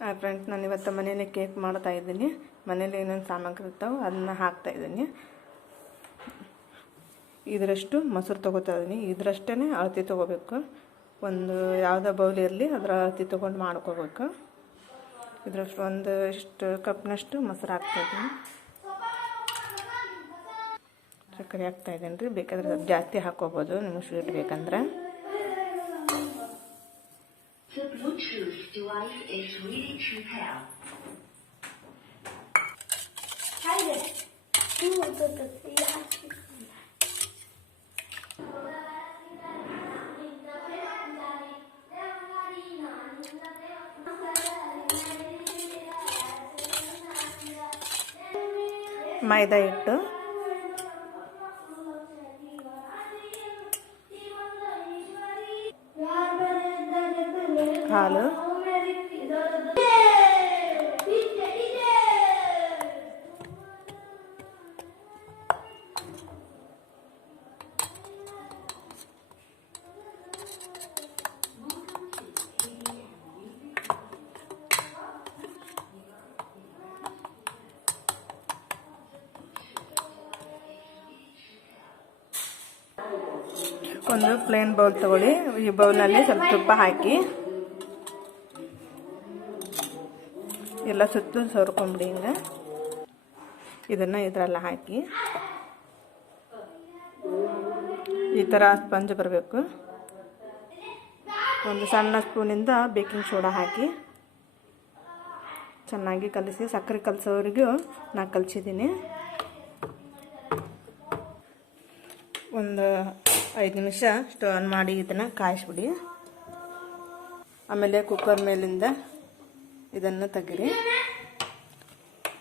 Friends, ನಾನು ಇವತ್ತು ಮನೇಲಿ ಕೇಕ್ ಮಾಡ್ತಾ ಇದ್ದೀನಿ. ಮನೇಲಿ ಏನೇನು ಸಾಮಗ್ರಿ ಇರ್ತಾವೆ ಅದನ್ನ ಹಾಕ್ತಾ ಇದ್ದೀನಿ. ಇದರಷ್ಟು ಮೊಸರು ತೊಗೋತಾ ಇದ್ದೀನಿ. ಇದರಷ್ಟೇ ಅಳತೆ ತೊಗೋಬೇಕು. ಒಂದು ಯಾವುದೋ ಬೌಲ್ ಇರಲಿ ಅದರ ಅಳತೆ ತೊಗೊಂಡು ಮಾಡ್ಕೋಬೇಕು. ಇದರಷ್ಟು ಒಂದು ಇಷ್ಟು ಕಪ್ನಷ್ಟು ಮೊಸರು ಹಾಕ್ತಾಯಿದ್ದೀನಿ. ಸಕ್ಕರೆ ಹಾಕ್ತಾಯಿದ್ದೀನಿ ರೀ. ಬೇಕಾದರೆ ಜಾಸ್ತಿ ಹಾಕ್ಕೋಬೋದು ನಿಮಗೆ ಸ್ವೀಟ್ ಬೇಕಂದ್ರೆ. The Bluetooth device is ready to pair. ಮೈದಾ ಹಿಟ್ಟು, ಹಾಲು, ಒಂದು ಪ್ಲೇನ್ ಬೌಲ್ ತಗೊಳ್ಳಿ. ಈ ಬೌಲ್ನಲ್ಲಿ ಸ್ವಲ್ಪ ತುಪ್ಪ ಹಾಕಿ ಎಲ್ಲ ಸುತ್ತ ಸವರ್ಕೊಂಬಿಡಿ. ಹಿಂಗೆ ಇದನ್ನು ಇದರೆಲ್ಲ ಹಾಕಿ ಈ ಥರ ಸ್ಪಂಜ್ ಬರಬೇಕು. ಒಂದು ಸಣ್ಣ ಸ್ಪೂನಿಂದ ಬೇಕಿಂಗ್ ಸೋಡಾ ಹಾಕಿ ಚೆನ್ನಾಗಿ ಕಲಿಸಿ. ಸಕ್ಕರೆ ಕಲಸೋವರೆಗೂ ನಾನು ಕಲಿಸಿದ್ದೀನಿ. ಒಂದು 5 ನಿಮಿಷ ಸ್ಟವ್ ಆನ್ ಮಾಡಿ ಇದನ್ನು ಕಾಯಿಸ್ಬಿಡಿ. ಆಮೇಲೆ ಕುಕ್ಕರ್ ಮೇಲಿಂದ ಇದನ್ನು ತೆಗೀರಿ.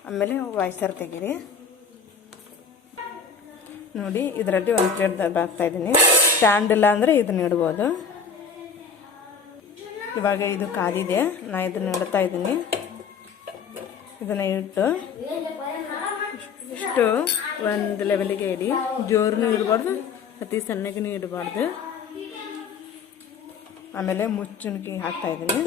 ಆಮೇಲೆ ವಾಯ್ಸರ್ ತೆಗೀರಿ. ನೋಡಿ, ಇದರಲ್ಲಿ ಒಂದು ಪ್ಲೇಟ್ ಹಾಕ್ತಾಯಿದ್ದೀನಿ. ಸ್ಟ್ಯಾಂಡ್ ಇಲ್ಲ ಅಂದರೆ ಇದನ್ನ ಇಡ್ಬೋದು. ಇವಾಗ ಇದು ಕಾದಿದೆ. ನಾನು ಇದನ್ನು ಇಡ್ತಾ ಇದ್ದೀನಿ. ಇದನ್ನು ಇಟ್ಟು ಇಷ್ಟು ಒಂದು ಲೆವೆಲಿಗೆ ಇಡಿ. ಜೋರನ್ನು ಇಡಬಾರ್ದು, ಅತಿ ಸಣ್ಣಗೂ ಇಡಬಾರ್ದು. ಆಮೇಲೆ ಮುಚ್ಚಣಿಕೆ ಹಾಕ್ತಾಯಿದ್ದೀನಿ.